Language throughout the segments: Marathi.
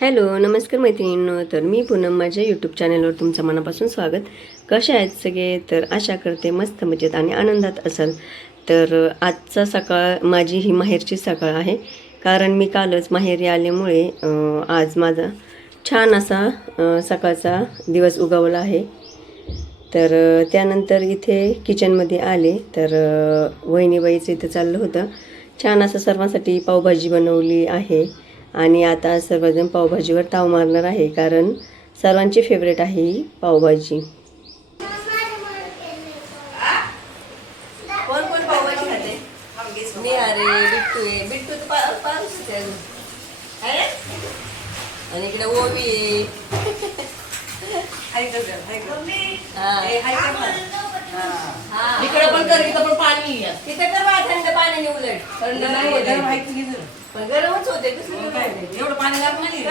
हॅलो नमस्कार मैत्रिणींनो. तर मी पूनम माझ्या यूट्यूब चॅनलवर तुमचं मनापासून स्वागत. कसे आहेत सगळे? तर आशा करते मस्त मजेत आणि आनंदात असाल. तर आजचा सकाळ माझी ही माहेरची सकाळ आहे, कारण मी कालच माहेरी आल्यामुळे आज माझा छान असा सकाळचा दिवस उगवला आहे. तर त्यानंतर इथे किचनमध्ये आले तर वहिनीबाईचं इथं चाललं होतं. छान असं सर्वांसाठी पावभाजी बनवली आहे आणि आता सर्वजण पावभाजीवर ताव मारणार आहे, कारण सर्वांची फेवरेट आहे ही पावभाजी. कोण कोण पावभाजी खाते? मी अरे बिट्टू आहे. बिट्टू आणि इकडे ओवी इकडे पण कर, इथं पण पाणी तिथे कर बा, थंड पाण्याने उलट. थंड नाही पण गरमच होते. एवढं पाणी लागत नाही.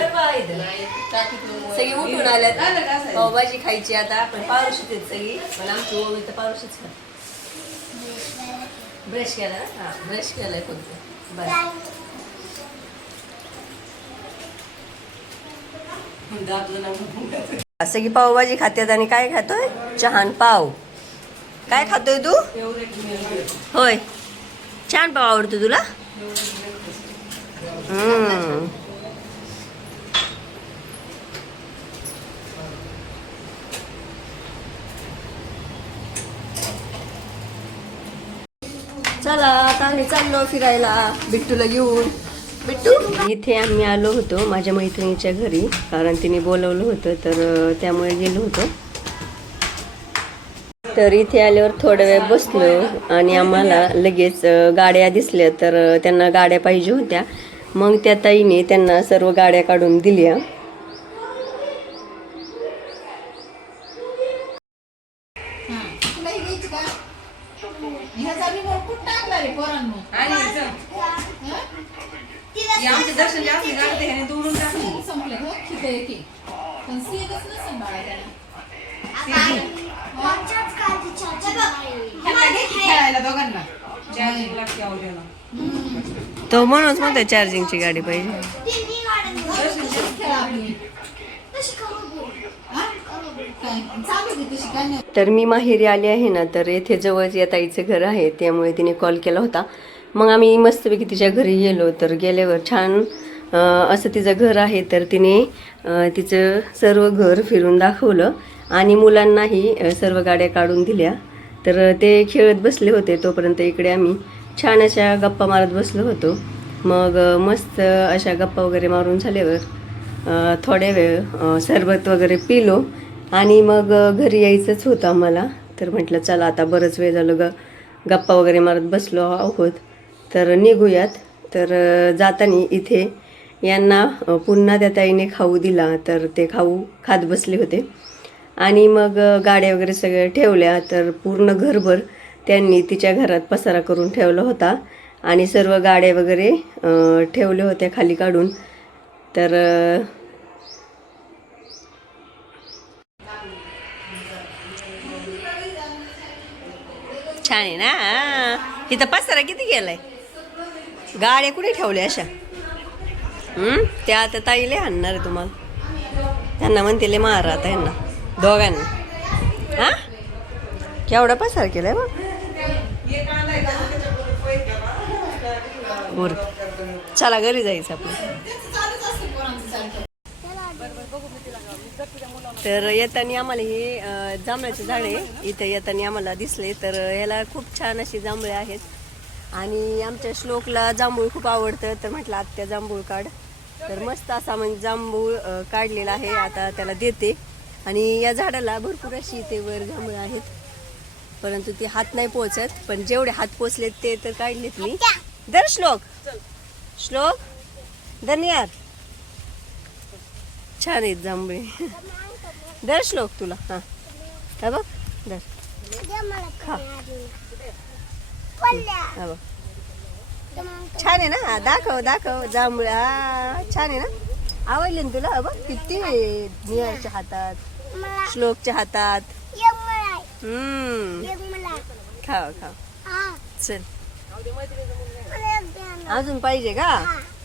सगळी उठून आल्यात पावभाजी खायची आता. पण पारुशीच आहेत सगळी, पण आमची ओवी तर पारुशीच खात. ब्रश केला ना? हा ब्रश केलाय फक्त बस. सगळी पावभाजी खात्यात आणि काय खातोय? चहान पाव. काय खातोय तू? होय, छान पाव आवडतो तुला? चला आता आम्ही चाललो फिरायला बिट्टूला घेऊन. बिट्टू, इथे आम्ही आलो होतो माझ्या मैत्रिणीच्या घरी, कारण तिने बोलवलं होतं तर त्यामुळे गेलो होतो. तर इथे आल्यावर थोडा वेळ बसलो आणि आम्हाला लगेच गाड्या दिसल्या, तर त्यांना गाड्या पाहिजे होत्या. मग त्या ताईने त्यांना सर्व गाड्या काढून दिल्या. आमचे दर्शन जास्त गाडी ह्याने दूरून टाकली. संपले हो की पण सीएतच नसेल बाळा खेळायला दोघांना चार्जिंग लागते आवडीला. तो म्हणूनच म्हणतो चार्जिंगची गाडी पाहिजे. तर मी माहेरी आली आहे ना, तर येथे जवळच या ताईचं घर आहे, त्यामुळे तिने कॉल केला होता. मग आम्ही मस्तपैकी तिच्या घरी गेलो. तर गेल्यावर छान असं तिचं घर आहे, तर तिने तिचं सर्व घर फिरून दाखवलं आणि मुलांनाही सर्व गाड्या काढून दिल्या. तर ते खेळत बसले होते, तोपर्यंत इकडे आम्ही छान अशा गप्पा मारत बसलो होतो. मग मस्त अशा गप्पा वगैरे मारून झाल्यावर थोड्या वेळ सरबत वगैरे पिलो आणि मग घरी यायचंच होतं आम्हाला. तर म्हटलं चला आता बरंच वेळ झालं गप्पा वगैरे मारत बसलो आहोत, तर निघूयात. तर जाताना इथे यांना पुन्हा त्या ताईने खाऊ दिला, तर ते खाऊ खात बसले होते आणि मग गाड्या वगैरे सगळ्या ठेवल्या. तर पूर्ण घरभर त्यांनी तिच्या घरात पसारा करून ठेवला होता आणि सर्व गाड्या वगैरे ठेवल्या होत्या खाली काढून. तर छान आहे ना. इथं पसारा किती गेलाय, गाड्या कुठे ठेवल्या अशा? त्या आता ताईले आणणार आहे तुम्हाला, त्यांना म्हणते ले मारा आता यांना दोघांना. हा केवढा पसार केलाय बघ. बर चला घरी जायचं आपलं. तर येताना आम्हाला हे जांभळाचे झाड आहे, इथं येताना आम्हाला दिसले. तर ह्याला खूप छान अशी जांभळे आहेत आणि आमच्या श्लोकला जांभूळ खूप आवडतं. तर म्हटलं आत्या जांभूळ काढ. तर मस्त असा म्हणजे जांभूळ काढलेला आहे, आता त्याला देते. आणि या झाडाला भरपूर अशी इथे वर जांभळं आहेत, परंतु ते हात नाही पोचत. पण जेवढे हात पोचलेत ते तर काढलेत मी. दर श्लोक धन्यवाद. छान आहेत जांभळे. दर श्लोक तुला. हां हा बघ दर खा. हा बघ छान आहे ना. दाखव जांभळा. छान आहे ना, आवडले ना तुला? बघ किती निहारच्या हातात, श्लोकच्या हातात. खाव चल. अजून पाहिजे का?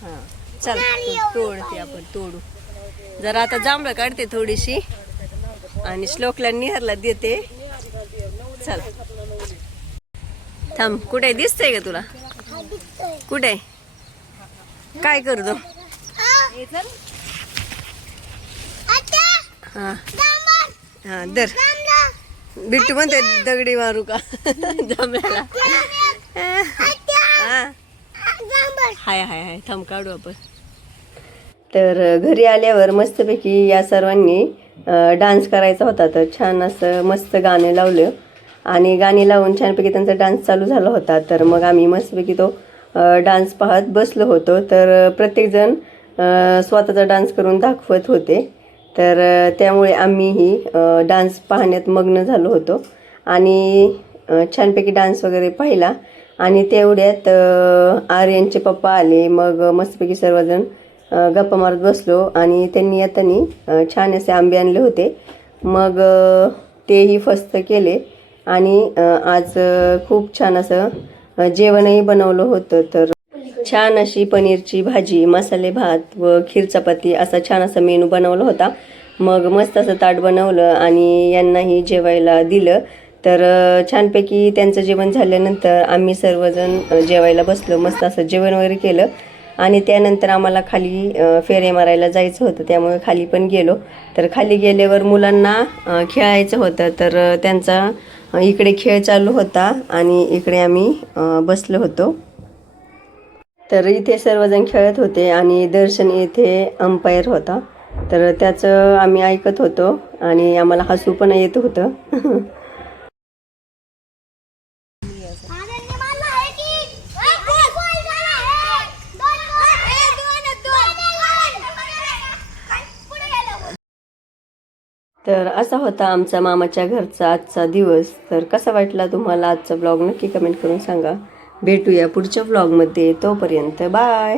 हां चल तोडते आपण, तोडू. जरा आता जांभळं काढते थोडीशी आणि श्लोकला निहारला देते. चल थांब, कुठे दिसतंय का तुला? कुठे काय करतो? हा हा दर बिट्टू म्हणते दगडी मारू का जांभळ्याला? हाय हाय हाय थांब काढू आपण. तर घरी आल्यावर मस्तपैकी या सर्वांनी डान्स करायचा होता. तर छान असं मस्त गाणे लावलं आणि गाणी लावून छानपैकी त्यांचा डान्स चालू झाला होता. तर मग आम्ही मस्तपैकी तो डान्स पाहत बसलो होतो. तर प्रत्येकजण स्वतःचा डान्स करून दाखवत होते. तर त्यामुळे आम्हीही डान्स पाहण्यात मग्न झालो होतो आणि छानपैकी डान्स वगैरे पाहिला. आणि तेवढ्यात आर्यनचे पप्पा आले. मग मस्तपैकी सर्वजण गप्पा मारत बसलो आणि त्यांनी येताना छान असे आंबे आणले होते. मग तेही फस्त केले आणि आज खूप छान असं जेवणही बनवलं होतं. तर छान अशी पनीरची भाजी, मसाले भात व खीर चपाती असा छान असा मेनू बनवला होता. मग मस्त असं ताट बनवलं आणि यांनाही जेवायला दिलं. तर छानपैकी त्यांचं जेवण झाल्यानंतर आम्ही सर्वजण जेवायला बसलो. मस्त असं जेवण वगैरे केलं आणि त्यानंतर आम्हाला खाली फेऱ्या मारायला जायचं होतं. त्यामुळे खाली पण गेलो. तर खाली गेल्यावर मुलांना खेळायचं होतं. तर त्यांचा इकडे खेळ चालू होता आणि इकडे आम्ही बसलो होतो. तर इथे सर्वजण खेळत होते आणि दर्शन येथे अंपायर होता. तर त्याचं आम्ही ऐकत होतो आणि आम्हाला हसू पण येत होतं. तर असा होता आमचा मामाच्या घरचा आजचा दिवस. तर कसा वाटला तुम्हाला आजचा ब्लॉग नक्की कमेंट करून सांगा. भेटूया पुढच्या ब्लॉगमध्ये. तोपर्यंत बाय.